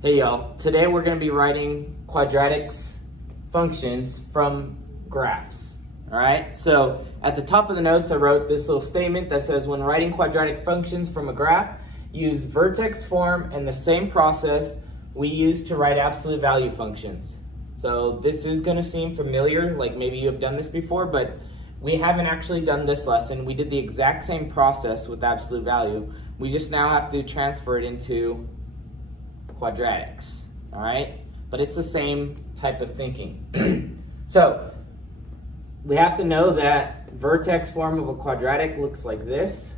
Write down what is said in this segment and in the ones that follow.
Hey y'all, today we're going to be writing quadratic functions from graphs. Alright, so at the top of the notes I wrote this little statement that says when writing quadratic functions from a graph, use vertex form and the same process we use to write absolute value functions. So this is going to seem familiar, like maybe you have done this before, but we haven't actually done this lesson. We did the exact same process with absolute value. We just now have to transfer it into quadratics, all right? But it's the same type of thinking. So we have to know that vertex form of a quadratic looks like this.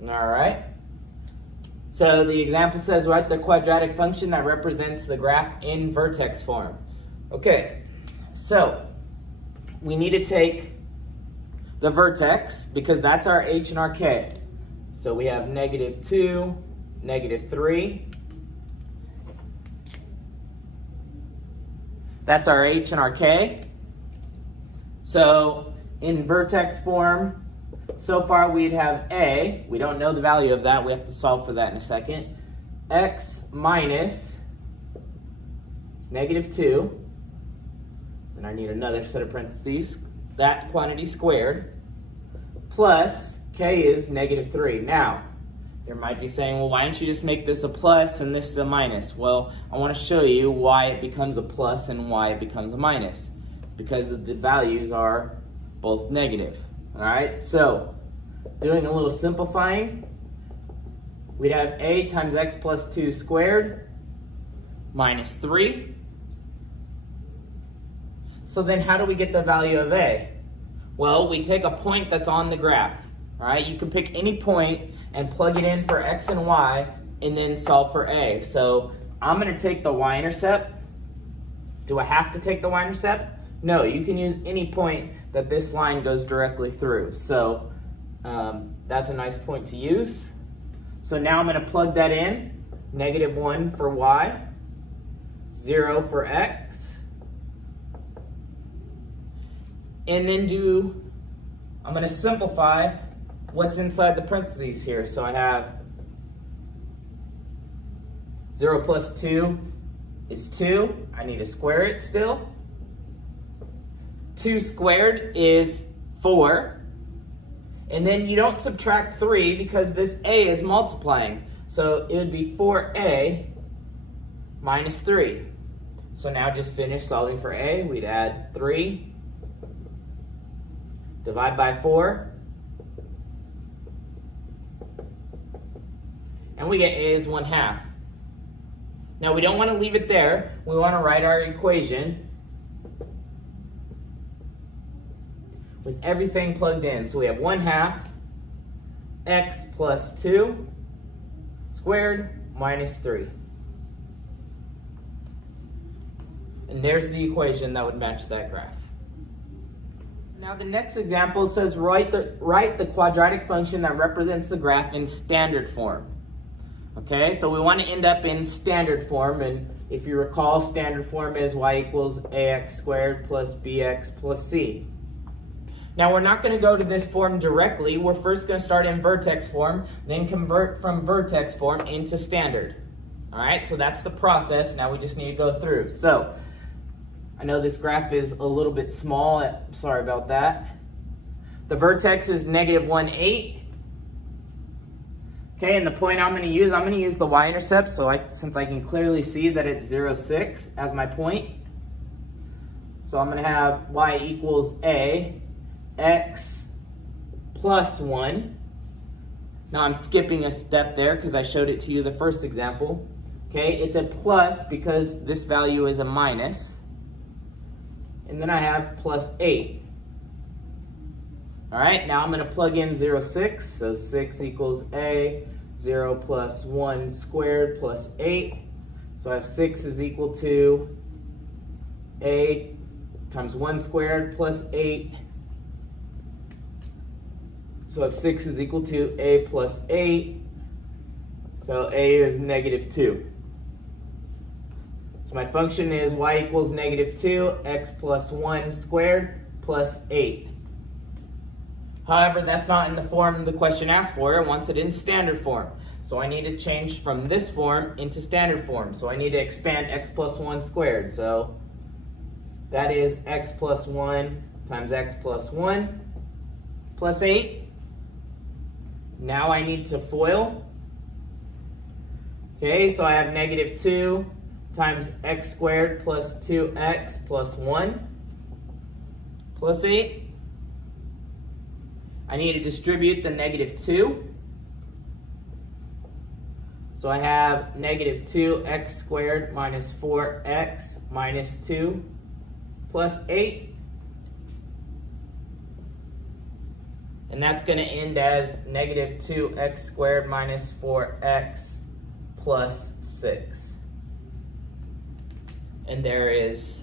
All right. So the example says write the quadratic function that represents the graph in vertex form. Okay, so we need to take the vertex because that's our h and our k. So we have -2, -3. That's our h and our k. So in vertex form, so far we'd have a, we don't know the value of that, we have to solve for that in a second, x minus -2, and I need another set of parentheses, that quantity squared, plus k is -3. Now, there might be saying, well, why don't you just make this a plus and this a minus? Well, I want to show you why it becomes a plus and why it becomes a minus. Because the values are both negative. All right, so doing a little simplifying, we'd have a times x plus 2 squared minus 3. So then how do we get the value of a? Well, we take a point that's on the graph. All right, you can pick any point and plug it in for x and y and then solve for a. So I'm going to take the y-intercept. Do I have to take the y-intercept? No, you can use any point that this line goes directly through. So that's a nice point to use. So now I'm going to plug that in. -1 for y, 0 for x. And then I'm going to simplify what's inside the parentheses here. So I have 0 plus 2 is 2. I need to square it still. 2 squared is 4. And then you don't subtract 3 because this a is multiplying. So it would be 4a minus 3. So now just finish solving for a. We'd add 3. Divide by 4. And we get a is 1/2. Now we don't want to leave it there. We want to write our equation with everything plugged in. So we have 1/2 x plus 2 squared minus 3. And there's the equation that would match that graph. Now the next example says write the quadratic function that represents the graph in standard form. Okay, so we want to end up in standard form, and if you recall, standard form is y equals ax squared plus bx plus c. Now we're not going to go to this form directly. We're first going to start in vertex form, then convert from vertex form into standard. All right, so that's the process. Now we just need to go through. So I know this graph is a little bit small. Sorry about that. The vertex is -1, 8. Okay, and the point I'm going to use the y-intercept, so since I can clearly see that it's 0, 6 as my point. So I'm going to have y equals a, x plus 1. Now I'm skipping a step there because I showed it to you the first example. Okay, it's a plus because this value is a minus. And then I have plus 8. All right, now I'm going to plug in 0, 6. So 6 equals a, 0 plus 1 squared plus 8. So I have 6 is equal to a times 1 squared plus 8. So I have 6 is equal to a plus 8. So a is -2. So my function is y equals -2, x plus 1 squared plus 8. However, that's not in the form the question asked for. It wants it in standard form. So I need to change from this form into standard form. So I need to expand x plus 1 squared. So that is x plus 1 times x plus 1 plus 8. Now I need to FOIL. Okay, so I have negative 2 times x squared plus 2x plus 1 plus 8. I need to distribute the negative 2. So I have negative 2x squared minus 4x minus 2 plus 8. And that's going to end as negative 2x squared minus 4x plus 6. And there is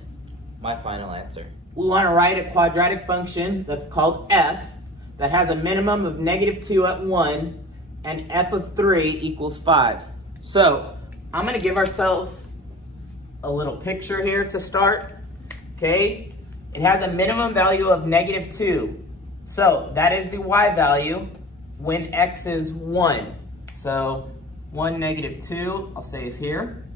my final answer. We want to write a quadratic function that's called f that has a minimum of negative 2 at 1 and f of 3 equals 5. So I'm going to give ourselves a little picture here to start. Okay, it has a minimum value of negative 2. So that is the y value when x is 1. So 1, negative 2, I'll say is here.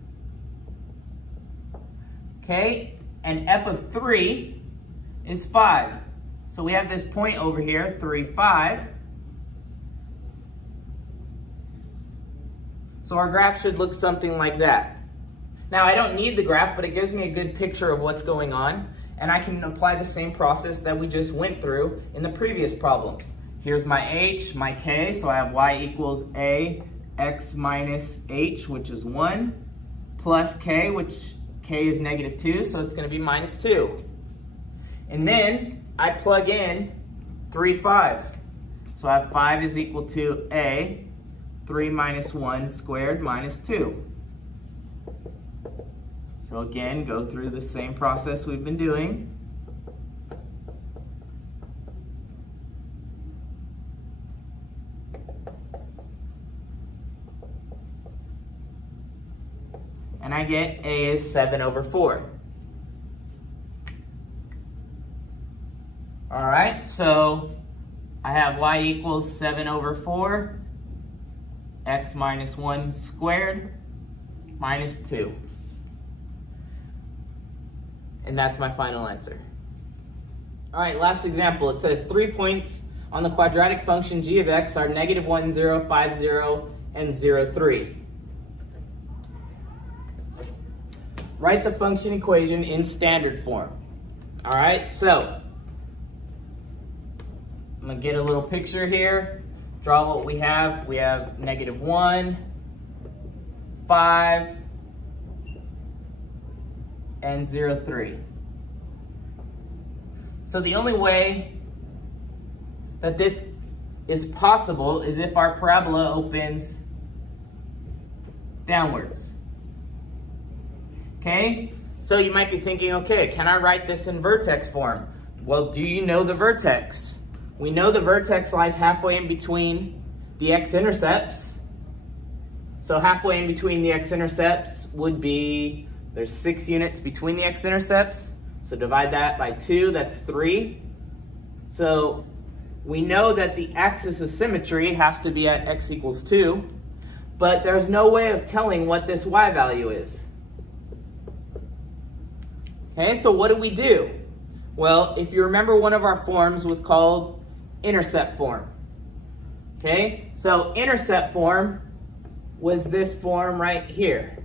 Okay, and f of 3 is 5. So we have this point over here, 3, 5. So our graph should look something like that. Now I don't need the graph, but it gives me a good picture of what's going on, and I can apply the same process that we just went through in the previous problems. Here's my h, my k, so I have y equals a x minus h, which is 1, plus k, which k is negative 2, so it's going to be minus 2. And then I plug in 3, 5. So I have 5 is equal to a, 3 minus 1 squared minus 2. So again, go through the same process we've been doing. And I get a is 7 over 4. All right, so I have y equals 7 over 4, x minus 1 squared minus 2. And that's my final answer. All right, last example. It says 3 points on the quadratic function g of x are negative 1, 0, 5, 0, and 0, 3. Write the function equation in standard form. All right, so I'm going to get a little picture here. Draw what we have. We have negative 1, 5, and 0, 3. So the only way that this is possible is if our parabola opens downwards. Okay? So you might be thinking, okay, can I write this in vertex form? Well, do you know the vertex? We know the vertex lies halfway in between the x-intercepts. So halfway in between the x-intercepts would be, there's 6 units between the x-intercepts. So divide that by 2, that's 3. So we know that the axis of symmetry has to be at x equals 2, but there's no way of telling what this y value is. Okay, so what do we do? Well, if you remember, one of our forms was called intercept form. Okay, so intercept form was this form right here.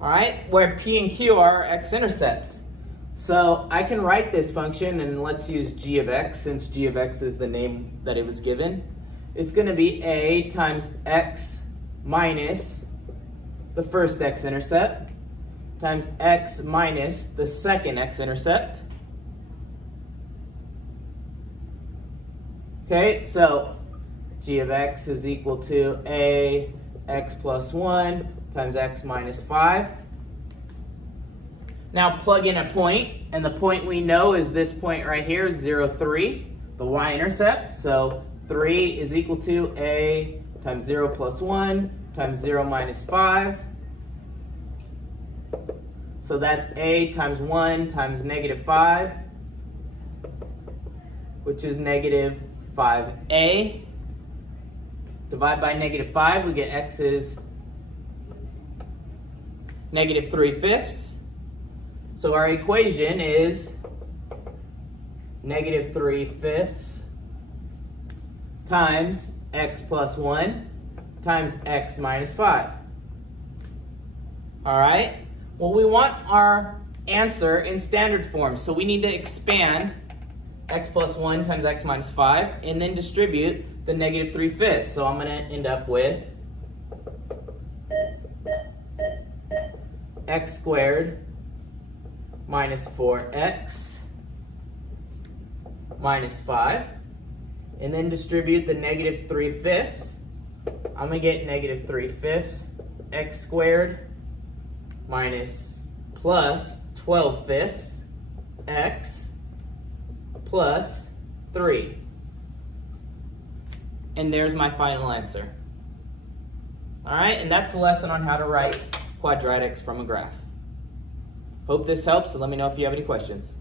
All right, where p and q are x-intercepts. So I can write this function, and let's use g of x, since g of x is the name that it was given. It's going to be a times x minus the first x-intercept times x minus the second x-intercept. Okay, so g of x is equal to a x plus 1 times x minus 5. Now plug in a point, and the point we know is this point right here, 0, 3, the y-intercept. So 3 is equal to a times 0 plus 1 times 0 minus 5. So that's a times 1 times negative 5, which is negative 5a. Divide by negative 5, we get x is negative 3/5. So our equation is negative 3/5 times x plus 1 times x minus 5. All right? Well, we want our answer in standard form, so we need to expand x plus 1 times x minus 5 and then distribute the negative 3/5. So I'm going to end up with x squared minus 4x minus 5, and then distribute the negative 3/5. I'm going to get negative 3/5 x squared minus plus 12/5 x plus 3. And there's my final answer. All right, and that's the lesson on how to write quadratics from a graph. Hope this helps, and let me know if you have any questions.